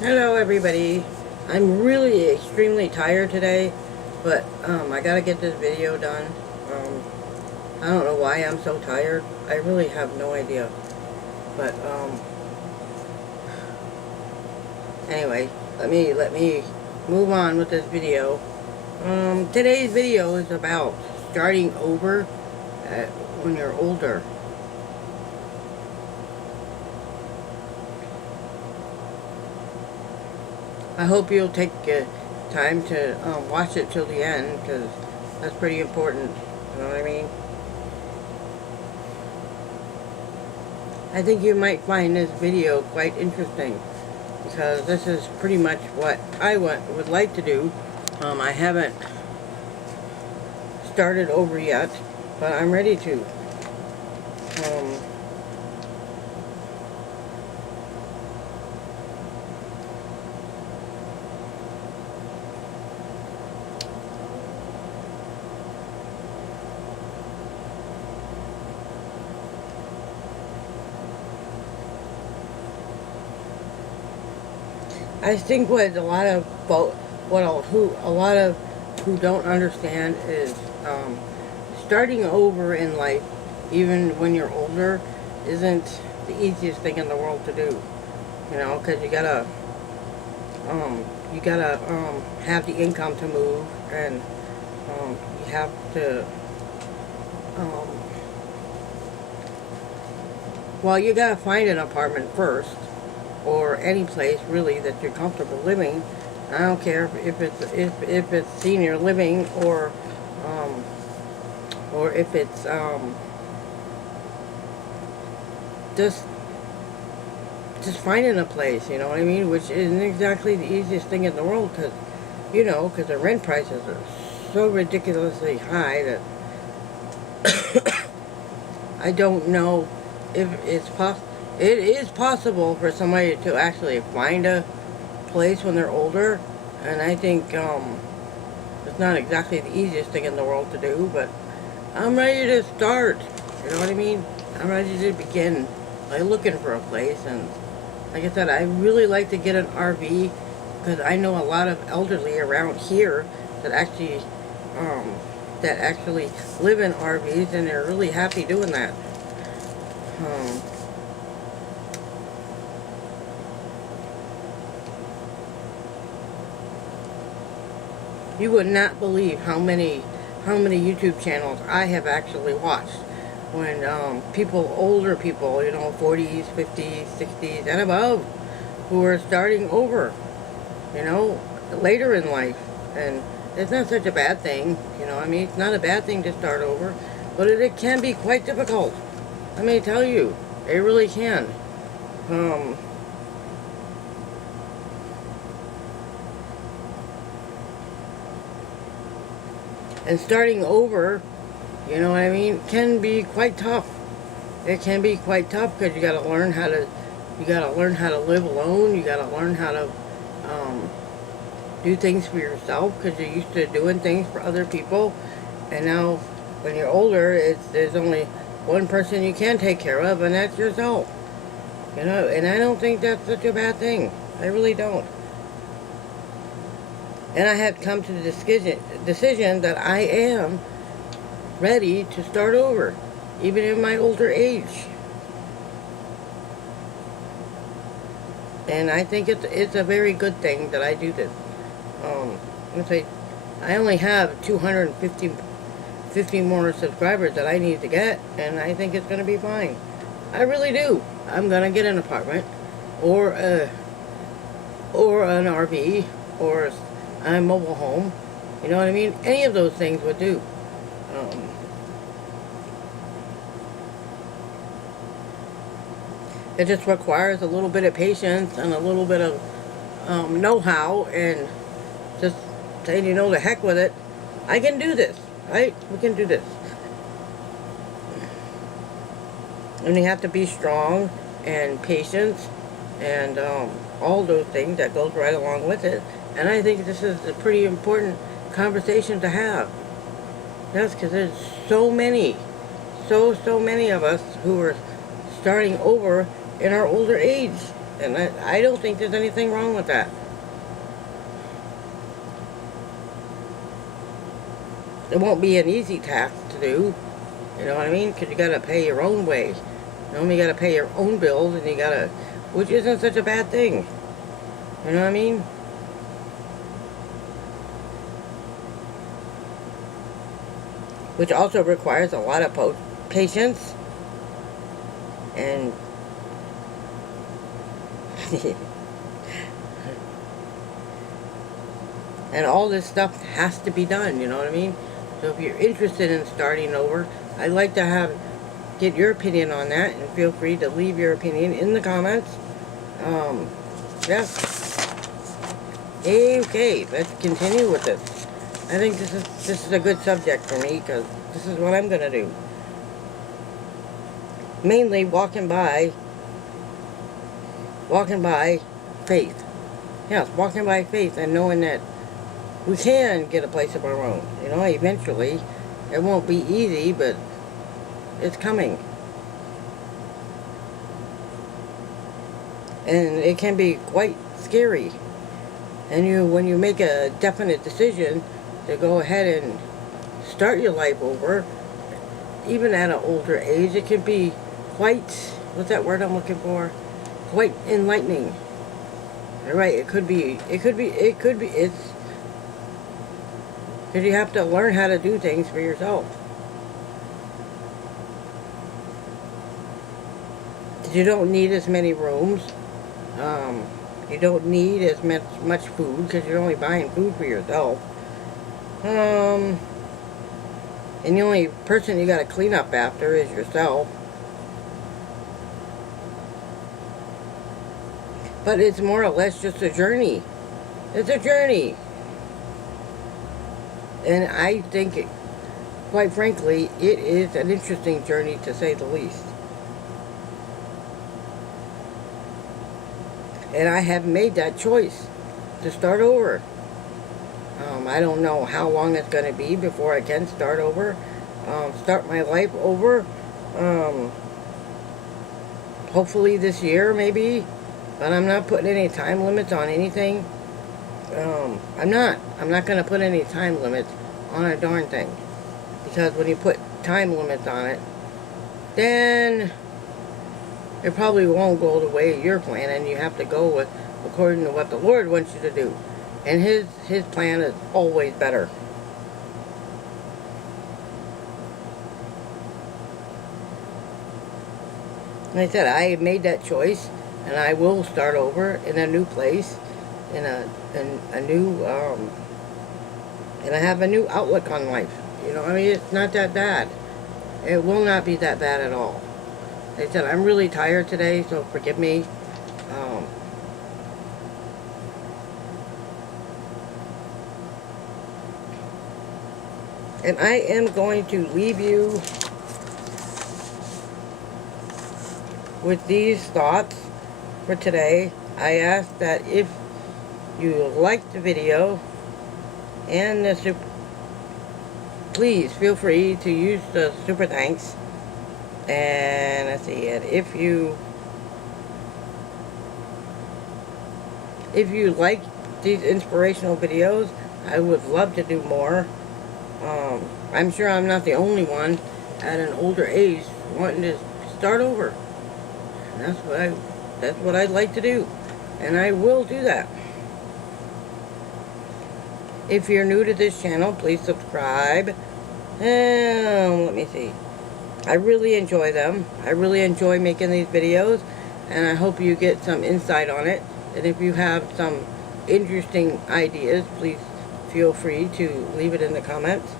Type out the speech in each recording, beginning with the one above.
Hello everybody. I'm really extremely tired today, but I gotta get this video done. I don't know why I'm so tired. I really have no idea. But anyway, let me move on with this video. Today's video is about starting over when you're older. I hope you'll take time to watch it till the end, because that's pretty important. You know what I mean? I think you might find this video quite interesting, because this is pretty much what I would like to do. I haven't started over yet, but I'm ready to. Um, I think what a lot of who don't understand is starting over in life, even when you're older, isn't the easiest thing in the world to do. You know, because you gotta have the income to move, and you have to um, well, you gotta find an apartment first, or any place really that you're comfortable living. I don't care if it's senior living, um, or if it's just finding a place. You know what I mean? Which isn't exactly the easiest thing in the world, because because the rent prices are so ridiculously high that I don't know if it's possible. It is possible for somebody to actually find a place when they're older, and I think it's not exactly the easiest thing in the world to do, but I'm ready to start. You know what I mean? I'm ready to begin by looking for a place, and like I said, I really like to get an RV, because I know a lot of elderly around here that actually um, live in RVs, and they're really happy doing that. Um, You would not believe how many YouTube channels I have actually watched when older people, 40s, 50s, 60s, and above, who are starting over, you know, later in life. And it's not such a bad thing, I mean, it's not a bad thing to start over, but it can be quite difficult. Let me tell you, it really can. Um, and starting over, you know what I mean, can be quite tough. It can be quite tough, because you gotta learn how to live alone. You gotta learn how to do things for yourself, because you're used to doing things for other people, and now when you're older, there's only one person you can take care of, and that's yourself. And I don't think that's such a bad thing. I really don't. And I have come to the decision that I am ready to start over, even in my older age. And I think it's a very good thing that I do this. Let's say I only have 250 more subscribers that I need to get, and I think it's going to be fine. I really do. I'm going to get an apartment, or an RV, or a mobile home. You know what I mean? Any of those things would do. Um, it just requires a little bit of patience and a little bit of know-how, and just saying, the heck with it. I can do this, right? We can do this. And you have to be strong and patient, and all those things that goes right along with it. And I think this is a pretty important conversation to have. Yes, because there's so many of us who are starting over in our older age. And I don't think there's anything wrong with that. It won't be an easy task to do, you know what I mean? Because you gotta pay your own way. You gotta pay your own bills, and you gotta, which isn't such a bad thing. You know what I mean? Which also requires a lot of patience and and all this stuff has to be done, you know what I mean? So if you're interested in starting over, I'd like to get your opinion on that, and feel free to leave your opinion in the comments. Yeah. Okay, let's continue with this. I think this is a good subject for me, because this is what I'm gonna do. Mainly walking by faith. Yes, walking by faith and knowing that we can get a place of our own. You know, eventually. It won't be easy, but it's coming. And it can be quite scary. And when you make a definite decision to go ahead and start your life over, even at an older age, it can be quite, what's that word I'm looking for? Quite enlightening. Right, it's, because you have to learn how to do things for yourself. You don't need as many rooms. You don't need as much food, because you're only buying food for yourself. And the only person you gotta clean up after is yourself. But it's more or less just a journey. It's a journey. And I think, quite frankly, it is an interesting journey, to say the least. And I have made that choice to start over. I don't know how long it's going to be before I can start over. Start my life over. Hopefully this year, maybe. But I'm not putting any time limits on anything. I'm not going to put any time limits on a darn thing. Because when you put time limits on it, then it probably won't go the way you're planning. You have to go according to what the Lord wants you to do. And His plan is always better. Like I said, I made that choice, and I will start over in a new place, in a new, and I have a new outlook on life. You know, I mean, it's not that bad. It will not be that bad at all. Like I said, I'm really tired today, so forgive me. And I am going to leave you with these thoughts for today. I ask that if you like the video and the please feel free to use the super thanks. And let's see, and if you like these inspirational videos, I would love to do more. I'm sure I'm not the only one at an older age wanting to start over. And that's what I'd like to do, and I will do that. If you're new to this channel, please subscribe. And let me see. I really enjoy them. I really enjoy making these videos, and I hope you get some insight on it. And if you have some interesting ideas, please feel free to leave it in the comments.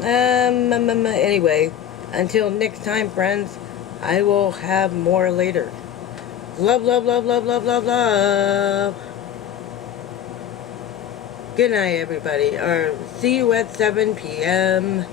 Anyway, until next time, friends, I will have more later. Love, love, love, love, love, love, love. Good night, everybody. Or see you at 7 p.m.